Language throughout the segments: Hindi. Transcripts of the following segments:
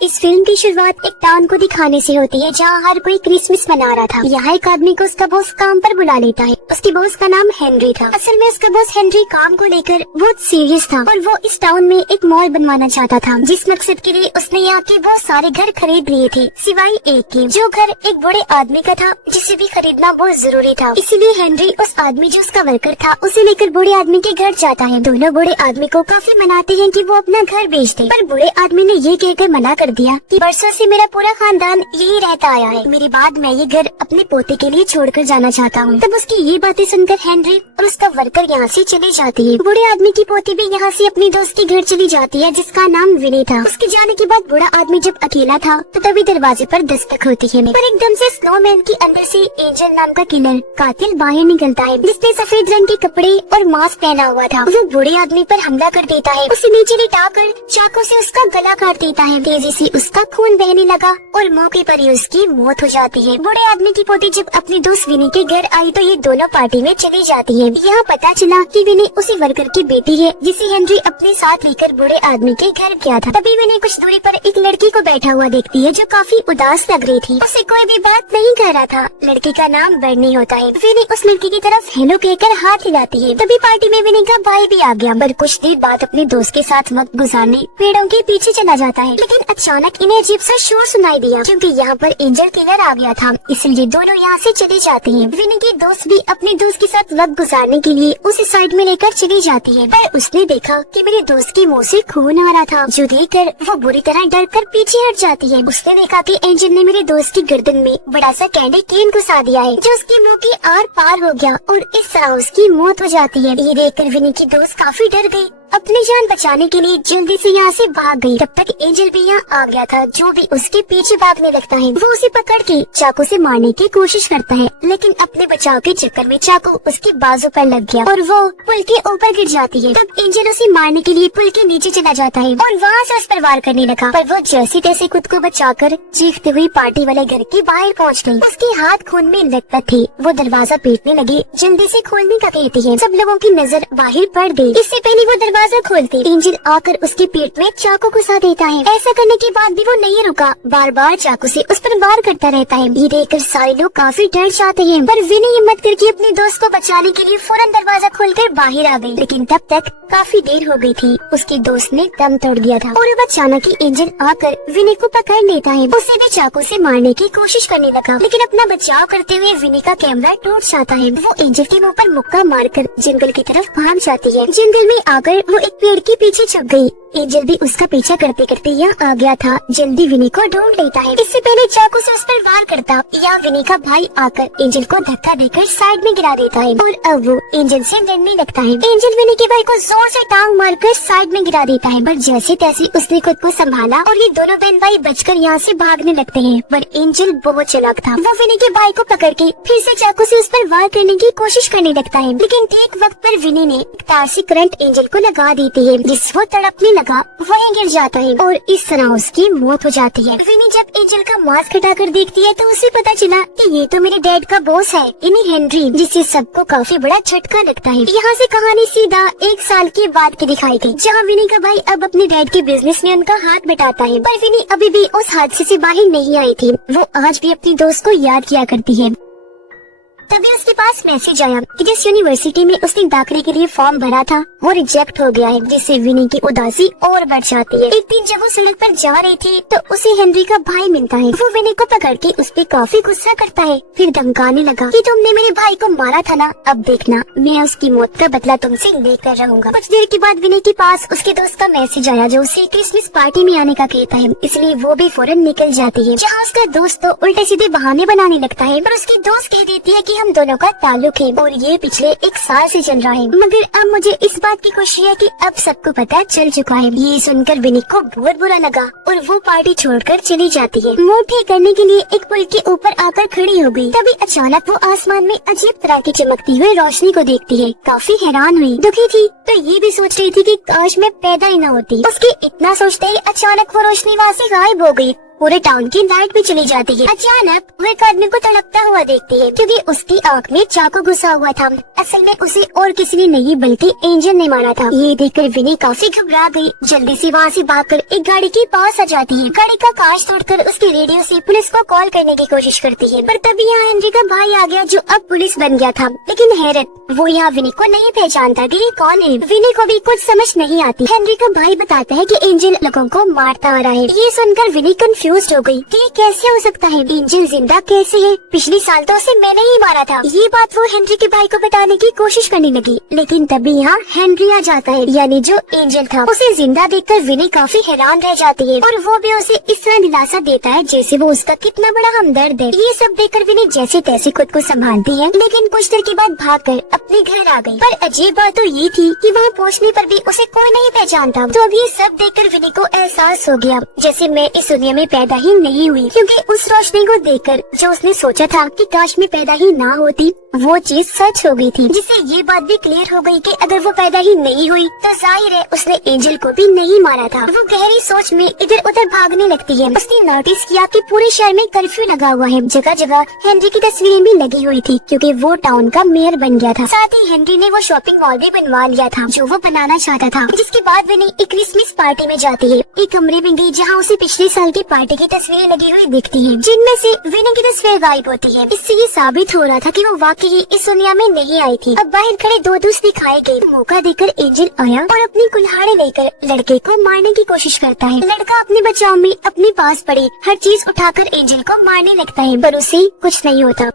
इस फिल्म की शुरुआत एक टाउन को दिखाने से होती है जहाँ हर कोई क्रिसमस मना रहा था। यहाँ एक आदमी को उसका बॉस काम पर बुला लेता है। उसके बॉस का नाम हेनरी था। असल में उसका बॉस हेनरी काम को लेकर बहुत सीरियस था और वो इस टाउन में एक मॉल बनवाना चाहता था, जिस मकसद के लिए उसने यहाँ के बहुत सारे घर खरीद लिए थे सिवाय एक के, जो घर एक बड़े आदमी का था जिसे भी खरीदना बहुत जरूरी था। इसीलिए हेनरी उस आदमी जो उसका वर्कर था उसे लेकर बूढ़े आदमी के घर जाता है। दोनों बूढ़े आदमी को काफी मनाते हैं कि वो अपना घर बेच दे, पर बूढ़े आदमी ने ये कहकर मना कर दिया कि बरसों से मेरा पूरा खानदान यही रहता आया है, मेरे बाद मैं ये घर अपने पोते के लिए छोड़कर जाना चाहता हूँ। तब उसकी ये बातें सुनकर हेनरी और उसका वर्कर यहाँ से चले जाते हैं। बूढ़े आदमी की पोती भी यहाँ से अपनी दोस्त के घर चली जाती है जिसका नाम विनी था। उसके जाने के बाद बूढ़ा आदमी जब अकेला था तो तभी दरवाजे पर दस्तक होती है, पर एकदम से स्नोमैन के अंदर से एंजल नाम का किलर कातिल बाहर निकलता है, जिसने सफेद रंग के कपड़े और मास्क पहना हुआ था। वो बूढ़े आदमी पर हमला कर देता है, उसे नीचे लिटाकर चाकू से उसका गला काट देता है। तेजी से उसका खून बहने लगा और मौके पर ही उसकी मौत हो जाती है। बूढ़े आदमी की पोती जब अपनी दोस्त विनी के घर आई तो ये दोनों पार्टी में चली जाती है। यहाँ पता चला कि विनी उसी वर्कर की बेटी है जिसे हेनरी अपने साथ लेकर बूढ़े आदमी के घर गया था। तभी विनी कुछ दूरी पर एक लड़की को बैठा हुआ देखती है जो काफी उदास लग रही थी। उसे कोई भी बात नहीं कर रहा था। लड़की का नाम बर्नी होता है। विनी उस लड़की की तरफ हेलो कहकर हाथ हिलाती है। तभी पार्टी में विनी का भाई भी आ गया, पर कुछ देर बाद अपने दोस्त के साथ वक्त गुजारने पेड़ों के पीछे चला जाता है। लेकिन अचानक इन्हें अजीब सा शोर सुनाई दिया क्योंकि यहाँ पर एंजल किलर आ गया था, इसलिए दोनों यहाँ से चले जाते हैं। विनी की दोस्त भी अपने दोस्त के साथ वक्त गुजारने के लिए उसे साइड में लेकर चली जाती है, पर उसने देखा कि मेरे दोस्त के मुंह से खून आ रहा था, जो देखकर वो बुरी तरह डर कर पीछे हट जाती है। उसने देखा कि एंजल ने मेरे दोस्त की गर्दन में बड़ा सा कैंडी केन घुसा दिया है, जो उसके मुंह के आर पार हो गया और इस तरह उसकी मौत हो जाती है। ये देखकर विनी की दोस्त काफी डर गई, अपनी जान बचाने के लिए जल्दी से यहाँ से भाग गई। तब तक एंजल भी यहाँ आ गया था, जो भी उसके पीछे भागने लगता है। वो उसे पकड़ के चाकू से मारने की कोशिश करता है, लेकिन अपने बचाव के चक्कर में चाकू उसके बाजू पर लग गया और वो पुल के ऊपर गिर जाती है। तब एंजल उसे मारने के लिए पुल के नीचे चला जाता है और वहाँ से उस पर वार करने लगा, पर वो जैसे तैसे खुद को बचाकर चीखते हुए पार्टी वाले घर के बाहर पहुँच गयी। उसके हाथ खून में लथपथ थे। वो दरवाजा पीटने लगी, जल्दी से खोलने का कहती है। सब लोगों की नजर बाहर पड़ गई। इससे पहले वो दरवाजा खोलते एंजल आकर उसके पेट में चाकू घुसा देता है। ऐसा करने के बाद भी वो नहीं रुका, बार बार चाकू से उस पर वार करता रहता है। ये देखकर सारे लोग काफी डर जाते हैं, पर विनी हिम्मत करके अपने दोस्त को बचाने के लिए फौरन दरवाजा खोलकर बाहर आ गई। लेकिन तब तक काफी देर हो गई थी। उसके दोस्त ने दम तोड़ दिया था और अब अचानक ही एंजल आकर विनी को पकड़ लेता है। उसे भी चाकू से मारने की कोशिश करने लगा, लेकिन अपना बचाव करते हुए विनी का कैमरा टूट जाता है। वो एंजल के मुंह पर मुक्का मारकर जंगल की तरफ भाग जाती है। जंगल में आकर वो एक पेड़ के पीछे छुप गई। एंजल भी उसका पीछा करते करते यहाँ आ गया था। जल्दी विनी को ढूंढ लेता है। इससे पहले चाकू से उस पर वार करता यहाँ विनी का भाई आकर एंजल को धक्का देकर साइड में गिरा देता है और अब वो एंजल से लड़ने लगता है। एंजल विनी के भाई को जोर से टांग मारकर साइड में गिरा देता है, पर जैसे तैसे उसने खुद को संभाला और ये दोनों बहन भाई बचकर यहाँ से भागने लगते हैं। पर एंजल बहुत चालाक था। वो विनी के भाई को पकड़ के फिर से चाकू से उस पर वार करने की कोशिश करने लगता है, लेकिन ठीक वक्त पर विनी ने तार से करंट एंजल को लगा देती है, जिस वो तड़पने लगा वहीं गिर जाता है और इस तरह उसकी मौत हो जाती है। विनी जब एंजल का मास्क हटाकर देखती है तो उसे पता चला कि ये तो मेरे डैड का बॉस है, यानी हेनरी, जिससे सबको काफी बड़ा झटका लगता है। यहाँ से कहानी सीधा 1 साल के बाद की दिखाई गई, जहाँ विनी का भाई अब अपने डैड के बिजनेस में उनका हाथ बटाता है, पर विनी अभी भी उस हादसे से बाहर नहीं आई थी। वो आज भी अपनी दोस्त को याद किया करती है। तभी उसके पास मैसेज आया कि जिस यूनिवर्सिटी में उसने दाखिले के लिए फॉर्म भरा था वो रिजेक्ट हो गया है, जिससे विनी की उदासी और बढ़ जाती है। एक दिन जब वो सड़क पर जा रही थी तो उसे हेनरी का भाई मिलता है। वो विनी को पकड़ के उस पर काफी गुस्सा करता है, फिर धमकाने लगा कि तुमने मेरे भाई को मारा था ना, अब देखना मैं उसकी मौत का बदला तुमसे लेकर रहूंगा। कुछ देर के बाद विनी के पास उसके दोस्त का मैसेज आया जो उसे क्रिसमस पार्टी में आने का कहता है, इसलिए वो भी फौरन निकल जाती है। जहाँ उसका दोस्त तो उल्टे सीधे बहाने बनाने लगता है, पर उसकी दोस्त कह देती है कि हम दोनों का ताल्लुक है और ये पिछले 1 साल से चल रहा है, मगर अब मुझे इस बात की खुशी है कि अब सबको पता चल चुका है। ये सुनकर विनी को बहुत बुरा लगा और वो पार्टी छोड़कर चली जाती है। मूड ठीक करने के लिए एक पुल के ऊपर आकर खड़ी हो गई। तभी अचानक वो आसमान में अजीब तरह की चमकती हुई रोशनी को देखती है। काफी हैरान हुई, दुखी थी तो ये भी सोच रही थी कि काश मैं पैदा ही न होती। उसके इतना सोचते ही अचानक वो रोशनी वहाँ से गायब हो गई पूरे टाउन की लाइट भी चली जाती है। अचानक वो एक आदमी को तड़पता हुआ देखती है क्योंकि उसकी आँख में चाकू घुसा हुआ था। असल में उसे और किसी ने नहीं बल्कि एंजल ने मारा था। ये देखकर विनी काफी घबरा गई। जल्दी से वहाँ से भागकर एक गाड़ी के पास आ जाती है। गाड़ी का कांच तोड़कर उसके रेडियो से पुलिस को कॉल करने की कोशिश करती है, पर तभी यहाँ हेनरी का भाई आ गया जो अब पुलिस बन गया था। लेकिन हैरत, वो यहाँ विनी को नहीं पहचानता कि ये कौन है। विनी को भी कुछ समझ नहीं आती। हेनरी का भाई बताता है कि एंजल लोगों को मारता आ रहा है। ये सुनकर विनी कंफ्यूज हो गई कि ये कैसे हो सकता है, एंजल जिंदा कैसे है? पिछले साल तो उसे मैंने ही मारा था। ये बात वो हेनरी के भाई को बताने की कोशिश करने लगी, लेकिन तभी यहाँ हेनरी आ जाता है, यानी जो एंजल था। उसे जिंदा देखकर विनी काफी हैरान रह जाती है और वो भी उसे इस तरह दिलासा देता है जैसे वो उसका कितना बड़ा हमदर्द है। ये सब देखकर विनी जैसे तैसे खुद को संभालती है, लेकिन कुछ देर के बाद भागकर अपने घर आ गई। पर अजीब बात तो ये थी कि वहाँ पहुँचने पर भी उसे कोई नहीं पहचानता। तो अब ये सब देखकर विनी को एहसास हो गया जैसे मैं इस दुनिया में पैदा ही नहीं हुई, क्योंकि उस रोशनी को देखकर जो उसने सोचा था कि काश मैं पैदा ही ना होती, वो चीज सच हो गई थी। जिससे ये बात भी क्लियर हो गई कि अगर वो पैदा ही नहीं हुई तो जाहिर है उसने एंजल को भी नहीं मारा था। वो गहरी सोच में इधर उधर भागने लगती है। उसने नोटिस किया कि पूरे शहर में कर्फ्यू लगा हुआ है। जगह जगह हेनरी की तस्वीरें भी लगी हुई थी क्योंकि वो टाउन का मेयर बन गया था। साथ ही हेनरी ने वो शॉपिंग मॉल भी बनवा लिया था जो वो बनाना चाहता था। जिसके बाद विनी एक क्रिसमस पार्टी में जाती है। एक कमरे में गई जहाँ उसे पिछले साल की पार्टी की तस्वीरें लगी हुई दिखती है, जिनमें से विनी की तस्वीर गायब होती है। इससे ये साबित हो रहा था कि वो वाकई इस दुनिया में नहीं आई थी। अब बाहर खड़े दो दोस्त दिखाए गए। मौका देकर एंजल आया और अपनी कुल्हाड़ी लेकर लड़के को मारने की कोशिश करता है। लड़का अपने बचाव में अपने पास पड़ी हर चीज उठाकर एंजल को मारने लगता है, पर उसे कुछ नहीं होता।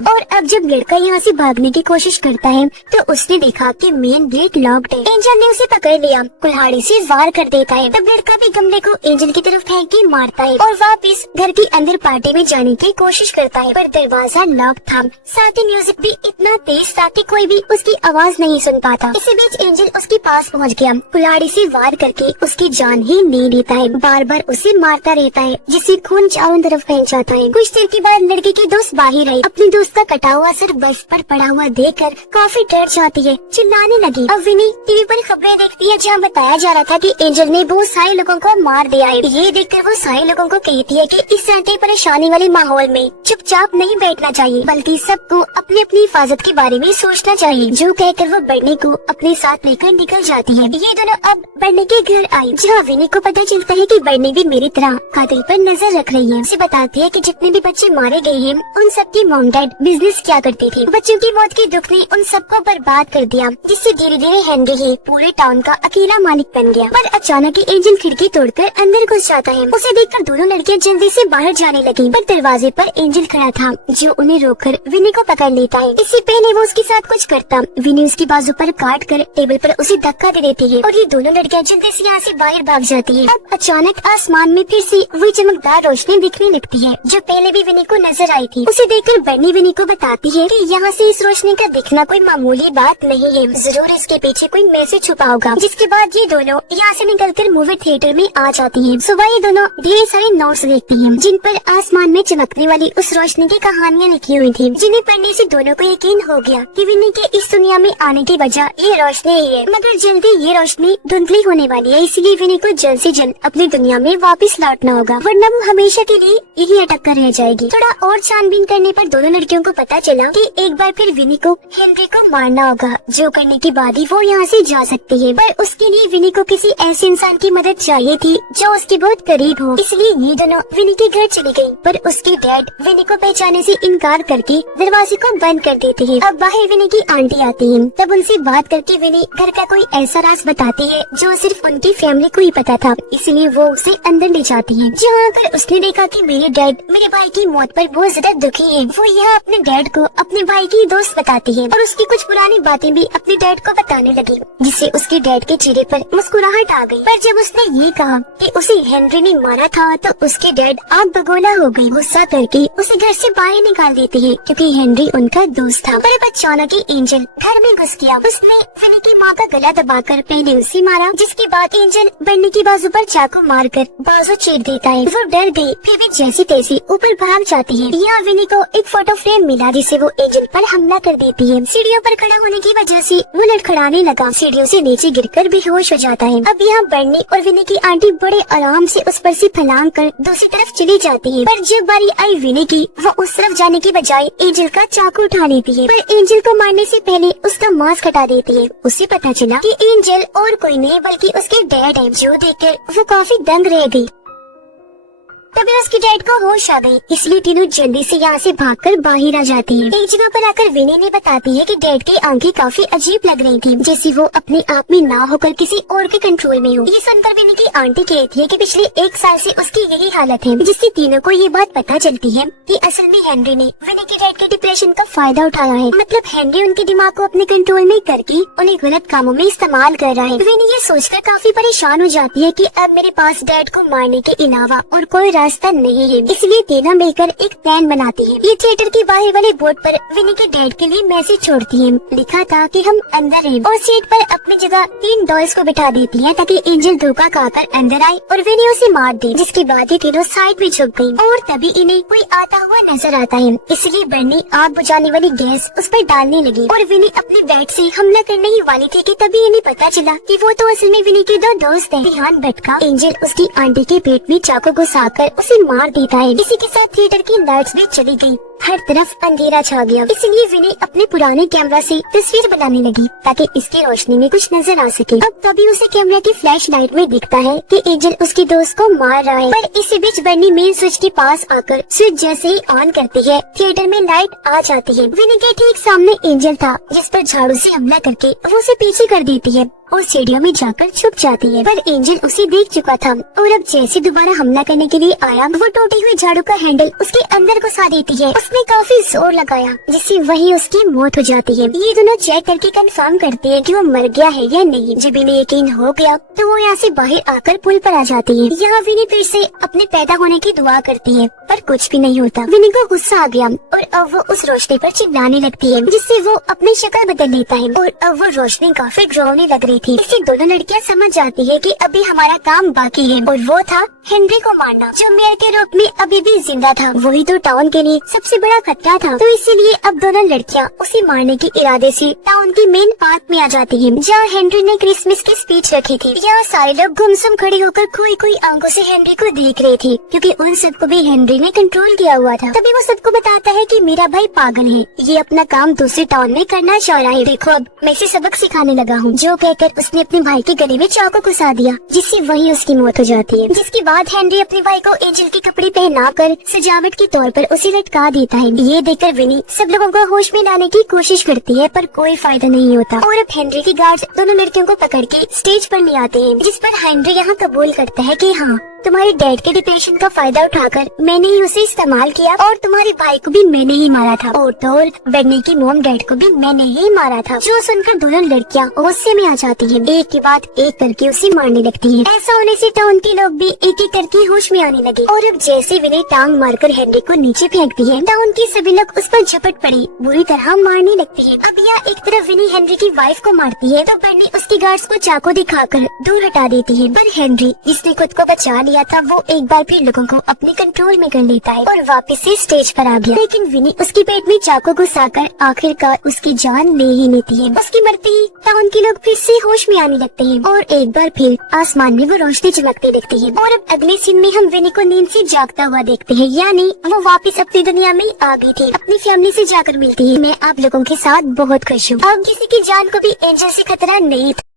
और अब जब लड़का यहाँ से भागने की कोशिश करता है तो उसने देखा कि मेन गेट लॉक्ड है। एंजल ने उसे पकड़ लिया, कुल्हाड़ी से वार कर देता है। तब लड़का भी गमले को एंजल की तरफ फेंक के मारता है और वापस घर के अंदर पार्टी में जाने की कोशिश करता है, पर दरवाजा लॉक था। साथ ही म्यूजिक भी इतना तेज था कि कोई भी उसकी आवाज नहीं सुन पाता। इसी बीच एंजल उसके पास पहुँच गया, कुल्हाड़ी से वार करके उसकी जान ही ले लेता है। बार बार उसे मारता रहता है जिससे खून चारों तरफ फैल जाता है। कुछ देर के बाद लड़के के दोस्त बाहर आए। अपने दोस्त का कटा हुआ सिर बर्फ पर पड़ा हुआ देखकर काफी डर जाती है, चिल्लाने लगी। अब विनी टीवी पर खबरें देखती है जहाँ बताया जा रहा था कि एंजल ने बहुत सारे लोगों को मार दिया है। ये देखकर वो सारे लोगों को कहती है कि इस तरह परेशानी वाले माहौल में चुपचाप नहीं बैठना चाहिए, बल्कि सबको अपनी अपनी हिफाजत के बारे में सोचना चाहिए। जो कहकर वो बर्नी को अपने साथ लेकर निकल जाती है। ये दोनों अब बर्नी के घर आई, जहाँ विनी को पता चलता है कि बर्नी भी मेरी तरह कातिल पर नजर रख रही है। उसे बताती है कि जितने भी बच्चे मारे गए हैं उन सबकी मॉम डैड बिजनेस किया करती थी। बच्चों की मौत के दुख ने उन सबको बर्बाद कर दिया, जिससे धीरे धीरे हेनरी ही पूरे टाउन का अकेला मालिक बन गया। पर अचानक ही एंजल खिड़की तोड़कर अंदर घुस जाता है। उसे देखकर दोनों लड़कियां जल्दी से बाहर जाने लगी, पर दरवाजे पर एंजल खड़ा था जो उन्हें रोककर विनी को पकड़ लेता है। इससे पहले वो उसके साथ कुछ करता, विनी उसकी बाजू पर काट कर टेबल पर उसे धक्का दे देती है और ये दोनों लड़कियां जल्दी से यहाँ से बाहर भाग जाती है। अब अचानक आसमान में फिर से वही चमकदार रोशनी दिखने लगती है जो पहले भी विनी को नजर आई थी। उसे देखकर बर्नी विनी को बताती है कि यहाँ से इस रोशनी का दिखना कोई मामूली बात नहीं है, जरूर इसके पीछे कोई मैसेज छुपा होगा। जिसके बाद ये दोनों यहाँ से निकलकर मूवी थिएटर में आ जाती हैं। सुबह ये दोनों ढेर सारे नोट्स देखती हैं जिन पर आसमान में चमकने वाली उस रोशनी की कहानियाँ लिखी हुई थी, जिन्हें पढ़ने से दोनों को यकीन हो गया कि विनी के इस दुनिया में आने की वजह ये रोशनी ही है। मगर जल्दी ये रोशनी धुंधली होने वाली है, इसलिए विनी को जल्द से जल्द अपनी दुनिया में वापस लौटना होगा, वरना वो हमेशा के लिए यही अटक कर रह जाएगी। थोड़ा और छानबीन करने पर दोनों लड़कियों को पता चला कि एक बार फिर विनी को हेनरी को मारना होगा, जो करने के बाद ही वो यहाँ से जा सकती है। पर उसके लिए विनी को किसी ऐसे इंसान की मदद चाहिए थी जो उसके बहुत करीब हो, इसलिए ये दोनों विनी के घर चली गयी। पर उसके डैड विनी को पहचाने से इनकार करके दरवाजे को बंद कर देते हैं। अब बाहर विनी की आंटी आती है, तब उनसे बात करके विनी घर का कोई ऐसा राज बताती है जो सिर्फ उनकी फैमिली को ही पता था, इसलिए वो उसे अंदर ले जाती है। जहाँ पर उसने देखा कि मेरे डैड मेरे भाई की मौत पर बहुत ज्यादा दुखी है। वो यहाँ अपने डैड को अपने भाई की दोस्त बताती है और उसकी कुछ पुरानी बातें भी अपने डैड को बताने लगी, जिससे उसके डैड के चेहरे पर मुस्कुराहट आ गई। पर जब उसने ये कहा कि उसे हेनरी ने मारा था तो उसके डैड आग बगोला हो गई। गुस्सा करके उसे घर से बाहर निकाल देती है क्योंकि हेनरी उनका दोस्त था। पर अचानक ही एंजल घर में घुस गया। उसने विनी की माँ का गला दबाकर पहले उसे मारा, जिसके बाद एंजल बर्नी की बाजू पर चाकू मारकर बाजू चीर देता है। वो डर गई, फिर भी जैसी तैसी ऊपर भाग जाती है। यहाँ विनी को एक फोटो फ्रेम मिला जिसे वो एंजल पर हमला कर देती है। सीढ़ियों पर खड़ा होने की वजह से वो लड़खड़ाने लगा, सीढ़ियों से नीचे गिरकर बेहोश हो जाता है। अब यहाँ बर्नी और विनी की आंटी बड़े आराम से उस पर से फलांग कर दूसरी तरफ चली जाती है, पर जब बारी आई विनी की, वो उस तरफ जाने की बजाय एंजल का चाकू उठा लेती है, पर एंजल को मारने से पहले उसका मास्क हटा देती है। उससे पता चला कि एंजल और कोई नहीं बल्कि उसके डैड है, जो देखकर वो काफी दंग रह गई। तभी उसकी डैड को होश आ गई, इसलिए तीनों जल्दी से यहाँ से भागकर बाहर आ जाती हैं। एक जगह पर आकर विनी ने बताती है कि डैड की आंखें काफी अजीब लग रही थी, जैसे वो अपने आप में ना होकर किसी और के कंट्रोल में हो। ये सुनकर विनी की आंटी कहती है कि पिछले 1 साल से उसकी यही हालत है, जिससे तीनों को ये बात पता चलती है कि असल में हेनरी ने विनी के डैड के डिप्रेशन का फायदा उठाया है। मतलब हेनरी उनके दिमाग को अपने कंट्रोल में करके उन्हें गलत कामों में इस्तेमाल कर रहा है। विनी ये सोचकर काफी परेशान हो जाती है कि अब मेरे पास डैड को मारने के अलावा और कोई रास्ता नहीं है, इसलिए तीनों मिलकर एक प्लान बनाती है। ये थिएटर के बाहर वाले बोर्ड पर विनी के डैड के लिए मैसेज छोड़ती है। लिखा था कि हम अंदर हैं, और सीट पर अपनी जगह 3 डॉल्स को बिठा देती है ताकि एंजल धोखा खाकर अंदर आए और विनी उसे मार दे, जिसके बाद ये तीनों साइड में झुक गयी। और तभी इन्हें कोई आता हुआ नजर आता है, इसलिए बर्नी आग बुझाने वाली गैस उस पर डालने लगी और विनी अपने बैट से हमला करने ही वाली थी कि तभी इन्हें पता चला कि वो तो असल में विनी के 2 दोस्त हैं। ध्यान भटका, एंजल उसकी आंटी के पेट में चाकू घुसाकर उसे मार देता है। इसी के साथ थिएटर की लाइट्स भी चली गई, हर तरफ अंधेरा छा गया। इसलिए विनी अपने पुराने कैमरा से तस्वीर बनाने लगी ताकि इसकी रोशनी में कुछ नजर आ सके। अब तभी उसे कैमरा की फ्लैश लाइट में दिखता है कि एंजल उसके दोस्त को मार रहा है, पर इसी बीच बर्नी मेन स्विच के पास आकर स्विच जैसे ही ऑन करती है, थिएटर में लाइट आ जाती है। विनी के ठीक सामने एंजल था, जिस पर झाड़ू से हमला करके वो उसे पीछे कर देती है और सीढ़ियों में जाकर छुप जाती है, पर एंजल उसे देख चुका था और अब जैसे दोबारा हमला करने के लिए आया, वो टूटी हुई झाड़ू का हैंडल उसके अंदर घुसा देती है। उसने काफी जोर लगाया, जिससे वही उसकी मौत हो जाती है। ये दोनों चेक करके कंफर्म करते हैं कि वो मर गया है या नहीं। जब इन्हें यकीन हो गया तो वो यहाँ से बाहर आकर पुल पर आ जाती है। यहाँ विनी फिर से अपने पैदा होने की दुआ करती है, पर कुछ भी नहीं होता। विनी को गुस्सा आ गया और अब वो उस रोशनी पर चिल्लाने लगती है, जिससे वो अपनी शक्ल बदल लेता है और अब वो रोशनी काफी डरावनी लग रही थी। इससे दोनों लड़कियां समझ जाती है कि अभी हमारा काम बाकी है, और वो था हेनरी को मारना, जो मेयर के रूप में अभी भी जिंदा था। वही तो टाउन के लिए सबसे बड़ा खतरा था। तो इसीलिए अब दोनों लड़कियां उसे मारने के इरादे से टाउन की मेन पार्क में आ जाती हैं, जहाँ हेनरी ने क्रिसमस की स्पीच रखी थी। यहाँ सारे लोग गुमसुम खड़े होकर कोई कोई आंखों से हेनरी को देख रहे थे, क्योंकि उन सबको भी हेनरी ने कंट्रोल किया हुआ था। तभी वो सबको बताता है कि मेरा भाई पागल है, ये अपना काम दूसरे टाउन में करना चाह रहा है। देखो अब मैं इसे सबक सिखाने लगा हूँ, जो कहकर उसने अपने भाई के गले में चाकू घुसा दिया, जिससे वही उसकी मौत हो जाती है। जिसके बाद हेनरी अपने भाई को एंजल के कपड़े पहनाकर सजावट के तौर पर उसे लटका देता है। ये देखकर विनी सब लोगों को होश में लाने की कोशिश करती है, पर कोई फायदा नहीं होता। और अब हेनरी के गार्ड्स दोनों लड़कियों को पकड़ के स्टेज पर ले आते हैं, जिस पर हेनरी यहाँ कबूल करता है कि हाँ, तुम्हारे डैड के डिप्रेशन का फायदा उठाकर मैंने ही उसे इस्तेमाल किया, और तुम्हारे भाई को भी मैंने ही मारा था, और तो और बर्नी की मॉम डैड को भी मैंने ही मारा था। जो सुनकर दोनों लड़कियां गुस्से में आ जाती हैं, एक के बाद एक करके उसे मारने लगती हैं। ऐसा होने से टाउन के लोग भी एक एक करके होश में आने लगे, और अब जैसे विनी टांग मारकर हेनरी को नीचे फेंकती है, टाउन के सभी लोग उस पर झपट पड़े बुरी तरह मारने लगते हैं। अब यहाँ एक तरफ विनी हेनरी की वाइफ को मारती है, तो बर्नी उसके गार्ड्स को चाकू दिखाकर दूर हटा देती है, पर हेनरी जिसने खुद को बचा लिया था, वो एक बार फिर लोगों को अपने कंट्रोल में कर लेता है और वापस से स्टेज पर आ गया। लेकिन विनी उसके पेट में चाकू घुसाकर आखिरकार उसकी जान ले ही लेती है। उसकी मरते ही टाउन के लोग फिर से होश में आने लगते हैं, और एक बार फिर आसमान में वो रोशनी चमकती दिखती है। और अब अगले सीन में हम विनी को नींद से जागता हुआ देखते हैं, यानी वो वापस अपनी दुनिया में आ गई थी, अपनी फैमिली से जाकर मिलती है। मैं आप लोगों के साथ बहुत खुश हूँ। अब किसी की जान को भी एंजल से खतरा नहीं था।